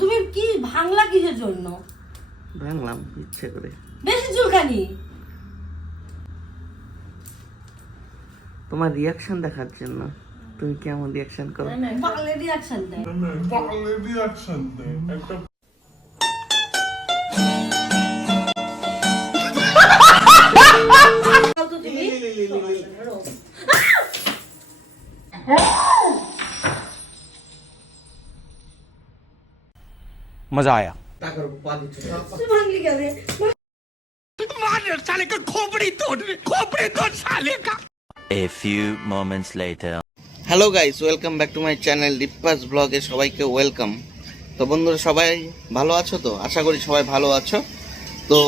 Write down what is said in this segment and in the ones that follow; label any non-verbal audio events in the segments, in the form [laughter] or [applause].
তুমি কি ভাঙলা কিসের জন্য ভাঙলাম ইচ্ছে করে বেশি চুলকানি তোমার রিয়াকশন দেখার জন্য তুমি কেমন রিয়াকশন করো পাগলের রিয়াকশন দেয় পাগলের রিয়াকশন দেয় একটা তুমি मजा आया টাকার উপর পা দিচ্ছ তুই ভাঙলি কেন রে? A few moments later. Hello guys welcome back to my channel Dippa's ব্লগে সবাইকে ওয়েলকাম তো বন্ধুরা সবাই ভালো আছো তো আশা করি সবাই ভালো আছো তো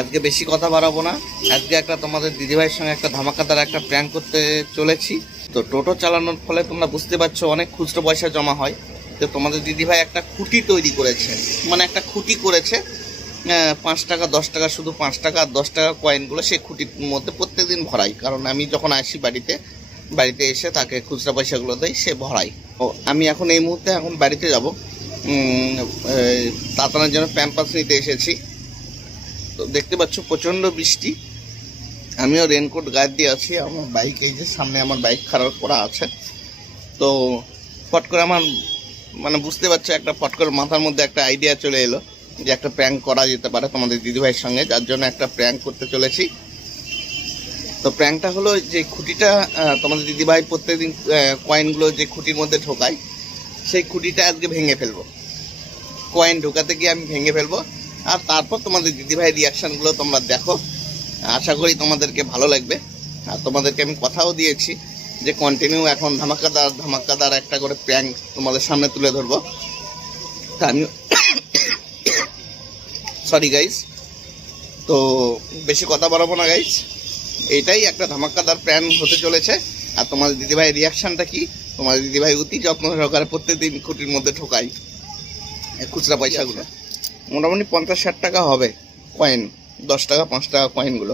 আজকে বেশি কথা বাড়াবো না আজকে একটা তোমাদের দিদিভাইয়ের সঙ্গে একটা ধামাকাদার একটা প্ল্যান করতে চলেছি তো টোটো চালানোর ফলে তোমরা বুঝতে পারছো অনেক খুচরো পয়সা জমা হয় তো তোমাদের দিদিভাই একটা খুঁটি তৈরি করেছে। মানে একটা খুঁটি করেছে পাঁচ টাকা, দশ টাকা, শুধু পাঁচ টাকা আর দশ টাকা কয়েনগুলো সেই খুঁটির মধ্যে প্রত্যেক দিন ভরাই। কারণ আমি যখন আসি বাড়িতে বাড়িতে এসে তাকে খুচরা পয়সাগুলো দেয় সে ভরাই। ও, আমি এখন এই মুহূর্তে এখন বাড়িতে যাব। তাতানোর জন্য প্যাম্পাস নিতে এসেছি। তো দেখতে পাচ্ছ প্রচণ্ড বৃষ্টি। আমিও রেনকোট গায়ে দিয়ে আছি, আমার বাইক এই যে সামনে আমার বাইক খারাপ করা আছে। তো ফট করে আমার মানে বুঝতে পারছ, একটা ফট করে মাথার মধ্যে একটা আইডিয়া চলে এলো যে একটা প্র্যাঙ্ক করা যেতে পারে তোমাদের দিদিভাইয়ের সঙ্গে, যার জন্য একটা প্র্যাঙ্ক করতে চলেছি। তো প্র্যাঙ্কটা হলো যে খুঁটিটা তোমাদের দিদিভাই প্রত্যেকদিন কয়েনগুলো যে খুঁটির মধ্যে ঢোকায়, সেই খুঁটিটা আজকে ভেঙে ফেলব। কয়েন ঢোকাতে গিয়ে আমি ভেঙে ফেলব। আর তারপর তোমাদের দিদিভাই রিয়াকশানগুলো তোমরা দেখো। আশা করি তোমাদেরকে ভালো লাগবে। আর তোমাদেরকে আমি কথাও দিয়েছি যে কন্টিনিউ এখন ধামাকাদার ধামাকাদার একটা করে প্র্যাঙ্ক তোমাদের সামনে তুলে ধরবো। আমি সরি গাইস তো বেশি কথা বাড়াবো না গাইস এইটাই একটা ধামাকাদার প্ল্যান হতে চলেছে। আর তোমাদের দিদিভাইয়ের রিয়াকশানটা কি? তোমাদের দিদিভাই অতি যত্ন সহকারে প্রত্যেকদিন খুঁটির মধ্যে ঠোকাই খুচরা পয়সাগুলো। মোটামুটি পঞ্চাশ ষাট টাকা হবে কয়েন দশ টাকা, পাঁচ টাকা কয়েনগুলো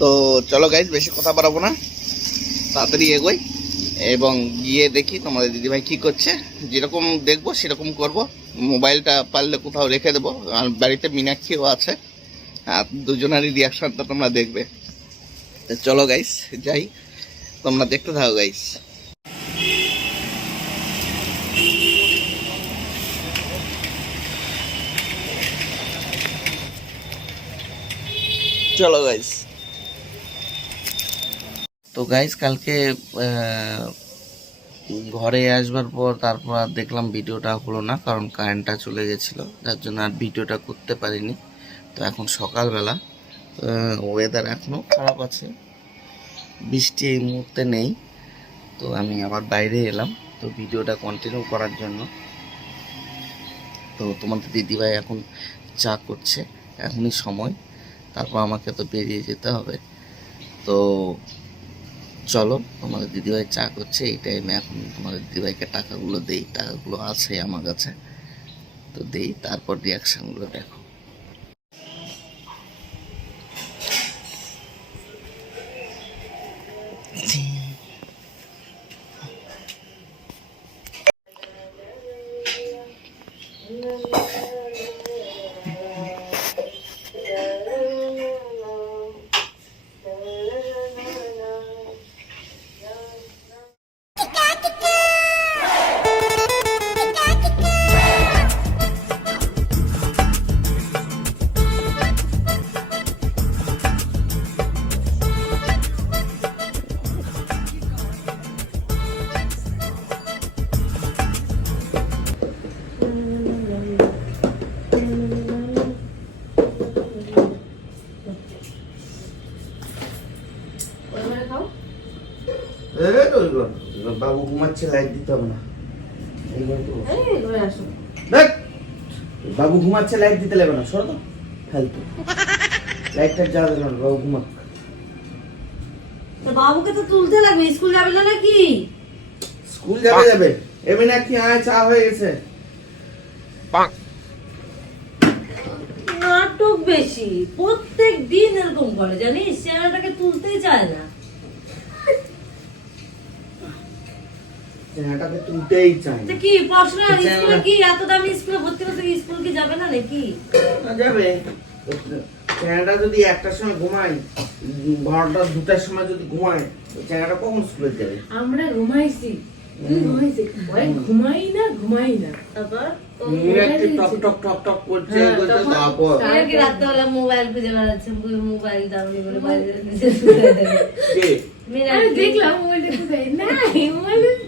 তো চলো গাইজ বেশি কথা বাড়াবো না। তাড়াতাড়ি এগোই এবং গিয়ে দেখি তোমাদের দিদিভাই কি করছে। যেরকম দেখব, সেরকম করব। মোবাইলটা পারলে কোথাও রেখে দেবো। আর বাড়িতে মীনাক্ষীও আছে। আর দুজনেরই রিয়াকশনটা তোমরা দেখবে। চলো গাইস যাই। তোমরা দেখতে থাকো গাইস চলো গাইস তো গাইস কালকে ঘরে আসবার পর তারপর আর দেখলাম ভিডিওটা হলো না, কারণ কারেন্টটা চলে গেছিল, যার জন্য আর ভিডিওটা করতে পারিনি। তো এখন সকালবেলা ওয়েদার এখনও খারাপ আছে, বৃষ্টি এই মুহূর্তে নেই, তো আমি আবার বাইরে এলাম, তো ভিডিওটা কন্টিনিউ করার জন্য। তো তোমাদের দিদিভাই এখন চা করছে, এখনই সময়, তারপর আমাকে তো বেরিয়ে যেতে হবে। তো চলো, তোমাদের দিদিভাই চা করছে, এই টাইমে এখন তোমাদের দিদিভাইকে টাকাগুলো দেই, টাকাগুলো আছে আমার কাছে। তো দেই, তারপর রিয়াকশানগুলো দেখো। ঘুমাচ্ছে লাইট দিতে হবে না। এই, ঘরে আসো। দেখ বাবু ঘুমাচ্ছে লাইট দিতে লাগবে না। সরো তো। ফালতু। লাইটটা না বাবু ঘুমাক। বাবুকে তো তুলতে লাগবে স্কুল যাবে না নাকি? স্কুল যাবে যাবে। এমনি নাকি আয় চা হয়ে গেছে। নাটক বেশি। প্রত্যেক দিন এরকম করে জানিস? চেহারাটাকে তুলতেই চায় না। চেহারাটাকে তুলতেই চাই তো কি পড়াশোনা স্কুলে কি এত দামি স্কুলে ভর্তি করতে স্কুল কি যাবে না নাকি? যাবে। চেহারাটা যদি একটার সময় ঘুমাই উম, বারোটা দুটার সময় যদি ঘুমায় চেহারাটা কখন স্কুলে যাবে? আমরা ঘুমাইছি। তুই ঘুমাইছি। ওই ঘুমাই না ঘুমাই না। তারপর? তো মুখ একটু টক টক টক টক করছে করছে, তখন- তারপর? রাত্রেবেলা মোবাইল খুঁজে বেড়াচ্ছে মোবাইল দামি বলে বাইরে কে? মেয়েরা আমি কি- দেখলাম মোবাইলটা কোথায়? না মোবাইল ধরে দিবে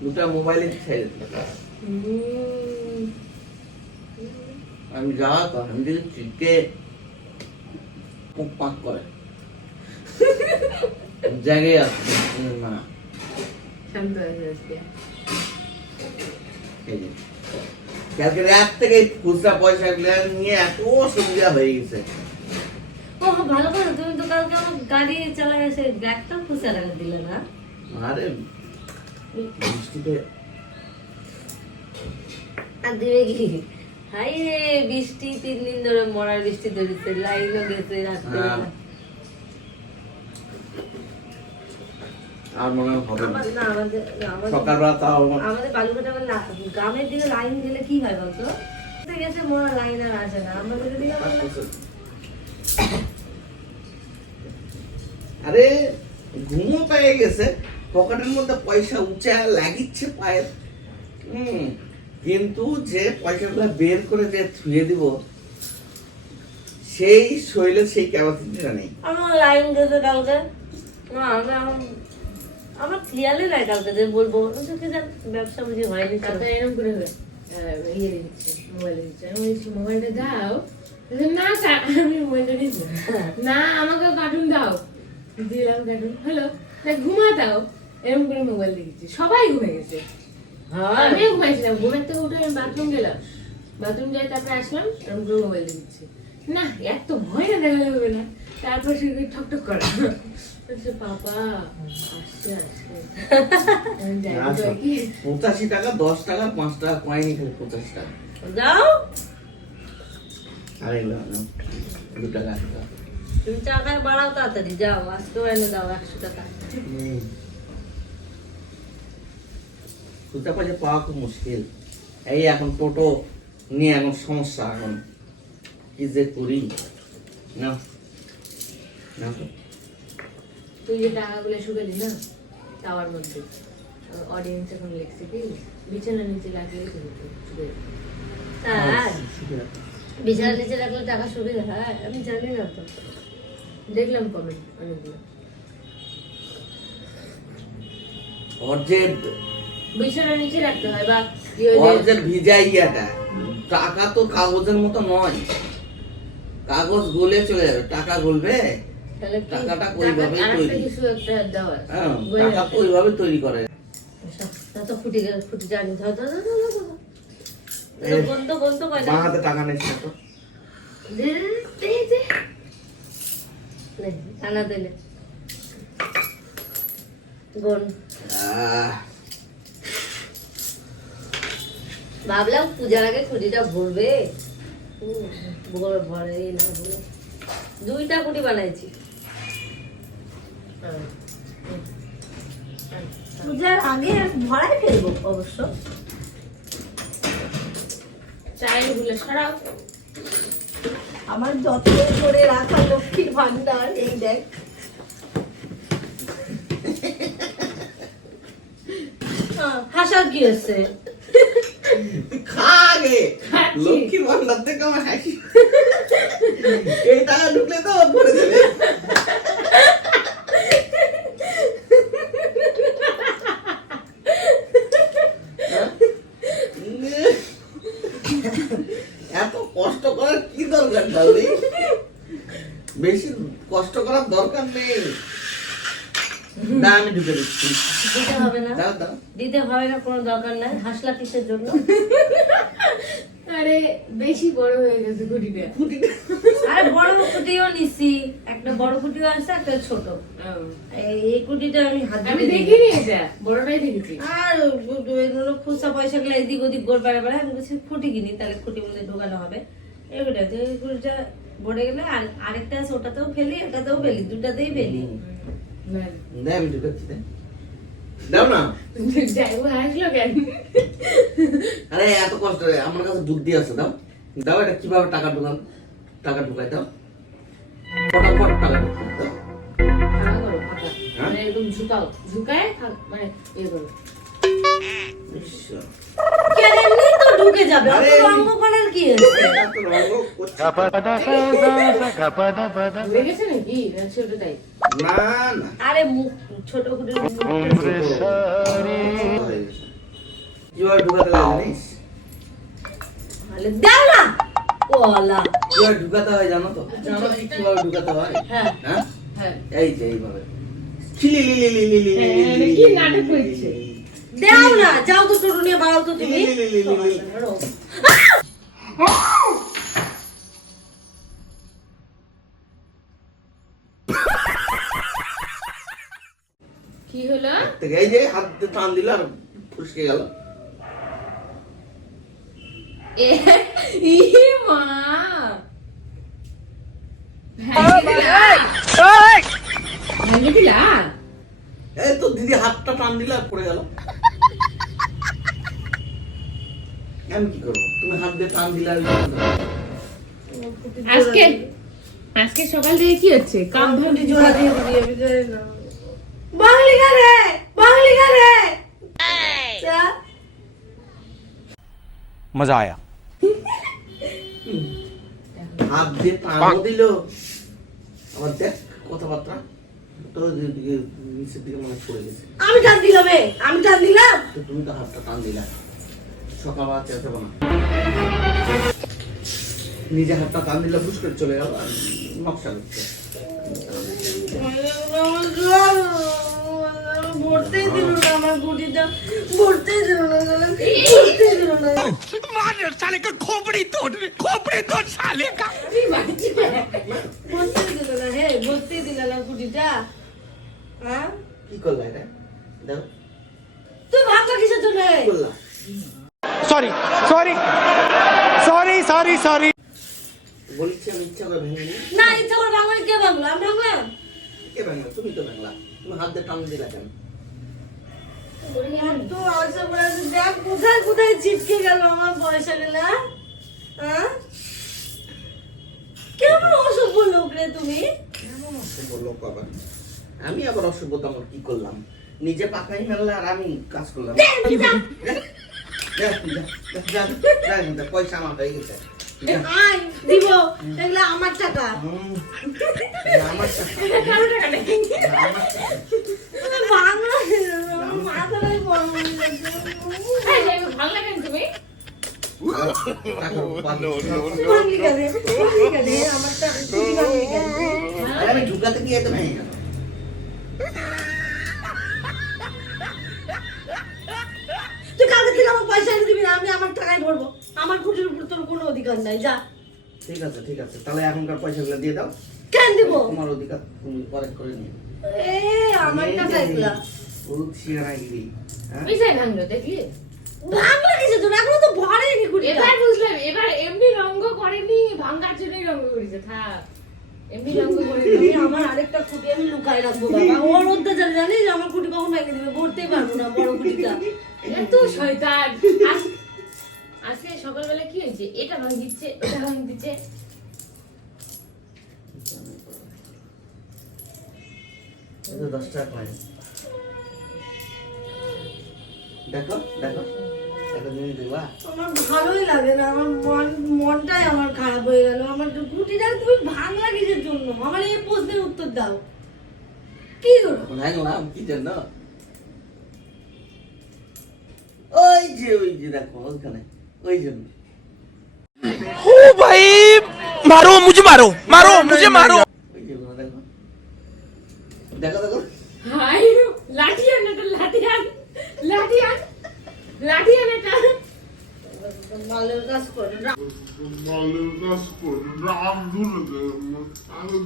দুটা মোবাইলে ছেড়ে দিল। আমি যাওয়া তো আমি দেখি চিটকে মুখ পাক করে। [laughs] জাগে আছে উম, না। শান্ত হয়ে আজকে এই যে। কালকে রাত থেকে এই খুচরা পয়সা গুলো নিয়ে এত সুবিধা হয়ে গেছে। ও ভালো করে তুমি তো কালকে আমার গাড়ি চালায় এসে ব্যাগটা খুঁজে টাকা দিলে না? আরে বৃষ্টিতে আর দিবে কি? হাই রে বৃষ্টি তিন দিন ধরে মরার বৃষ্টি ধরেছে লাইনও গেছে রাত্রে। আর মনে হবে না। আমাদের না আমাদের সকালবেলা তাও আমাদের বালুঘাটে আবার গ্রামের দিকে লাইন গেলে কি হয় বলতো? গেছে মরা লাইন আর আসে না। আমাদের দিকে আরে ঘুমও পেয়ে গেছে। পকেটের মধ্যে পয়সা উঁচা লাগিচ্ছে পায়ে হুম কিন্তু যে পয়সাগুলো বের করে যে থুয়ে দিব সেই শৈলে সেই ক্যাপাসিটিটা নেই আমার লাইন গেছে কালকে। না, আমি আমার আমার ক্লিয়ারলি নাই কালকে যে বলব। কি জান, ব্যবসা বুঝি হয়নি। এরকম করে হয় ইয়ে দিচ্ছে মোবাইল দিচ্ছে। আমি বলছি মোবাইলটা দাও। না স্যার আমি মোবাইলটা নিব না। আমাকে কার্টুন দাও। দিলাম কার্টুন হ্যালো ঘুমা দাও এরকম করে মোবাইল দিয়েছি সবাই ঘুমে গেছে। হ্যাঁ। আমিও ঘুমাইছিলাম ঘুমের থেকে উঠে আমি বাথরুম গেলাম। বাথরুম যাই তারপরে আসলাম এরকম করে মোবাইল দিচ্ছি না এত ভয় না দেখালে হবে না। তারপর সে ঠক ঠক করা। আসছে আসছে। আচ্ছা। পঁচাশি টাকা দশ টাকা পাঁচ টাকা কয়েনি পঁচাশি টাকা। যাও। আর দু টাকা তুমি টাকায় বাড়াও তাড়াতাড়ি যাও আজকে এনে দাও একশো টাকা। খুঁজে পাশে পাওয়া খুব মুশকিল। এই এখন টোটো নিয়ে এখন সমস্যা এখন। কি যে করি? না। না তুই যে টাকাগুলো শুকালি না টাওয়ার মধ্যে। অডিয়েন্স এখন লিখছে কি বিছানার নিচে লাগিয়ে তুমি শুকাই হ্যাঁ শুকে বিছানা নিচে রাখলে টাকা সুবিধা হয় আমি জানি না তো। দেখলাম কমেন্ট অনেকগুলো। যে বিছানার নিচে রাখতে হয় বা ইয়ে ওই ওর যে- যে ভিজা ইয়াটা টাকা তো কাগজের মতো নয়। কাগজ গলে চলে যাবে টাকা গলবে? টাকাটা টাকা- তৈরি। হ্যাঁ টাকা। ওইভাবে তৈরি করে? তো ফুটে গেল ফুটে জানি ধর ধর গন্ধ গন্ধ করে বাঁ হাতে টাকা নেই তো। টানা দিলে গন আহ, ভাবলাম পূজার আগে খুঁটিটা ভরবে। ভরে ভরে না ভরে দুইটা খুঁটি বানাইছি। হ্যাঁ। পূজার আগে ভরাই ফেলব অবশ্য। চায়েরগুলো সরাও। আমার যত্ন করে রাখা লক্ষ্মীর ভান্ডার এই দেখ। আহ, হাসার কি হচ্ছে? খা আগে লক্ষ্মীর ভান্ডার থেকে আমার হাসি। এই টাকা ঢুকলে তো ভরে দেবে। এত কষ্ট করার কি দরকার ডার্লিং বেশি কষ্ট করার দরকার নেই। না আমি ঢুকে দিচ্ছি। দাও দাও। দিতে হবে না কোনো দরকার নাই হাসলা কিসের জন্য? আরে বেশি বড় হয়ে গেছে গুটিটা [laughs] আরে বড় কুটিও নিছি একটা বড় কুটিও আছে একটা ছোট। এই কুটিটা আমি হাত আমি। দেখিনি এটা বড়টাই দেখেছি। আর এগুলো খুচরা পয়সা গুলো এদিক ওদিক গোল পাড়ে পাড়ে আমি বলছি খুঁটি কিনি তাহলে খুঁটি মধ্যে ঢোকানো হবে। এগুলো তো এই খুঁটিটা ভরে গেলে আর আরেকটা আছে ওটাতেও ফেলি এটাতেও ফেলি দুটাতেই ফেলি। না, দে আমি ঢুকাচ্ছি দে দাও না। আরে এত কষ্ট আমার কাছে বুদ্ধি আছে দাও। দাও এটা কীভাবে টাকা ঢোকান টাকা ঢোকাই দাও। ফটাফট টাকা ঢোকাই দাও। হ্যাঁ? ঢুকে যাবে? ঢুকাতে হয় জানিস? তাহলে হয়? হ্যাঁ। হ্যাঁ? হ্যাঁ।, হ্যাঁ না যাও তো টোটো নিয়ে বাড়াও তো তুমি। থেকে এই যে হাত দিয়ে টান দিল আর ফুসকে গেল। এই তো দিদি হাতটা টান দিল আর পড়ে গেল। আমি কি করব? তুমি হাত দিয়ে টান দিলে আর আজকে আজকে সকাল থেকে কি হচ্ছে? কাম কামড়ি জোড়া দিয়ে দিবি আমি জানি বাঙালি গারে মজা আয়া হাত দিয়ে দিল আবার দেখ কথাবার্তা দিকে নিচের দিকে মনে পড়ে গেছে আমি টান দিলাম আমি টান দিলাম তুমি তো হাতটা টান দিলা সকালবেলা চেতে না নিজে হাতটা টান দিলে করে চলে গেল নকশা করছে পড়তেই দিল না আমার গুটিটা পড়তেই দিল না পড়তেই দিল না মানের সালে কা খোপড়ি তোর খোপড়ি তোর সালে কা পড়তেই দিল না হে পড়তেই দিল না গুটিটা। হ্যাঁ? কি করলা এটা? দাও। তুই ভাবলা কিসের জন্য? করলা? Sorry sorry sorry sorry sorry বলছি আমি ইচ্ছা করে ভেঙে না ইচ্ছা করে ভাঙলে কে ভাঙলো? আমি ভাঙলাম? কে ভাঙলো? তুমি তো ভাঙলা। তুমি হাত দিয়ে টান দিলা কেন? কোথায় কোথায় চিপকে গেল আমার পয়সা গুলা হ্যাঁ? কেমন অসভ্য লোক রে তুমি? অসভ্য লোক আবার আমি আবার অসভ্যতা আমার কি করলাম? নিজে পাকাই মেললা আর আমি কাজ করলাম। পয়সা আমার হয়ে গেছে। আমার টাকা। আমার টাকা, আমি ঢুকাতে গিয়ে তো ভেঙে গেল তুই কালকে থেকে আমার পয়সা এনে দিবি না আমি আমার টাকায় ভরবো। আমার খুঁটির উপর তোর কোনো অধিকার নাই যা। ঠিক আছে ঠিক আছে। তাহলে এখনকার পয়সাগুলো দিয়ে দাও। কেন দিব? তোমার অধিকার তুমি পরে করে নিও। এ আমার টাকা এগুলা বহুত শিয়ানাগিরি হ্যাঁ মিশাই ভাঙলো দেখলি ভাঙলা কিসের জন্য এখনও তো ভরেনি খুঁটিটা এবার বুঝলাম এবার এমনি রঙ্গ করেনি ভাঙ্গার জন্যই রঙ্গ করেছে থাক না আজকে সকালবেলা কি হয়েছে এটা ভাঙ দিচ্ছে ওটা ভাঙ দিচ্ছে দশ টাকা দেখো দেখো। ওই যে ওই যে দেখো ওই জন্য। মারো মুঝে মারো মারো মুঝে মারো। দেখো। দেখো লাঠি আনতে লাঠি আনতে লাঠি আন এটা। ভালো কাজ করো রা- কাজ করে রাম ধরে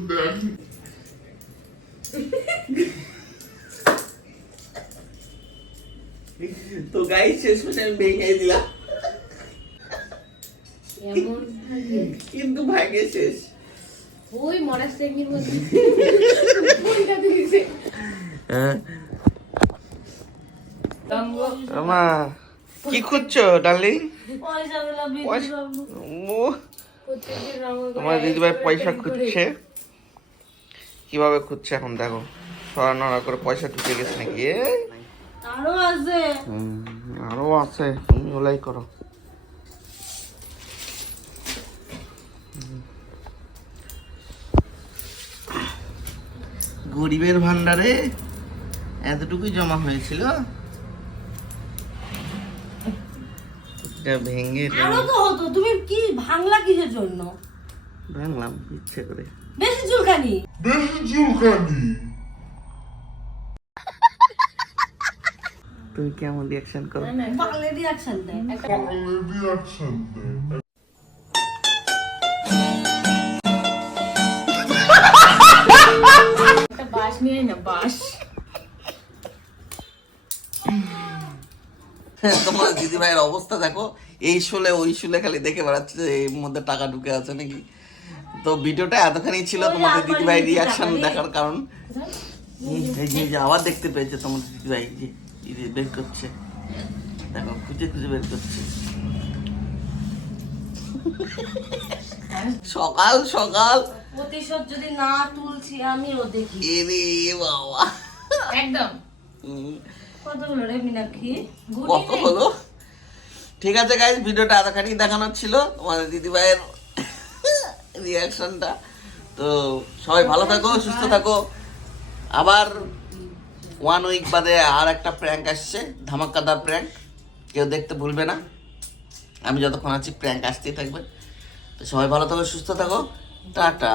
দেখ তো গাই শেষ মেশে আমি ভেঙে দিলাম। কিন্তু ভাগে শেষ। ওই মরাস টেকনির মধ্যে। রঙ্গ মা কি খুঁজছো ডার্লিং তোমার দিদিভাই পয়সা খুঁজছে। কীভাবে খুঁজছে এখন দেখো। সরানোরা করে পয়সা ঢুকে গেছে নাকি? আরও আছে। আরও আছে। তুমি ওলাই করো। গরিবের ভান্ডারে এতটুকুই জমা হয়েছিল? এটা ভেঙে আরও তো হতো? তুমি কি ভাঙলা কিসের জন্য? ভাঙলাম ইচ্ছে করে। বেশি চুলকানি। বেশি চুলকানি। তুমি কেমন রিয়াকশন করো? না, না, পাগলে রিয়াকশন দেয় পাগলে রিয়াকশন দেয়। বাঁশ নিয়ে না বাঁশ। [laughs] তোমার দিদি ভাইয়ের অবস্থা দেখো এই শুলে ওই শুলে খালি দেখে বেড়াচ্ছে যে এর মধ্যে টাকা ঢুকে আছে নাকি। তো ভিডিওটা এতখানি ছিল তোমাদের দিদি ভাই রিয়াকশন দেখার কারণ। যে- আবার দেখতে পেয়েছে তোমাদের দিদি ভাই যে বের করছে। দেখো খুঁজে খুঁজে বের করছে। [laughs] সকাল সকাল। প্রতিশোধ যদি না তুলছি আমিও দেখি। এরে বাবা। একদম। হুম। কতগুলো রে মীনাক্ষী? কত হলো ঠিক আছে গাইজ ভিডিওটা এতখানি দেখানোর ছিল। তোমাদের দিদি ভাইয়ের রিয়াকশনটা তো সবাই ভালো থাকো সুস্থ থাকো। আবার ওয়ান উইক বাদে আর একটা প্র্যাঙ্ক আসছে ধামাকাদার প্র্যাঙ্ক কেউ দেখতে ভুলবে না। আমি যতক্ষণ আছি প্র্যাঙ্ক আসতেই থাকবে। তো সবাই ভালো থাকো সুস্থ থাকো। টাটা।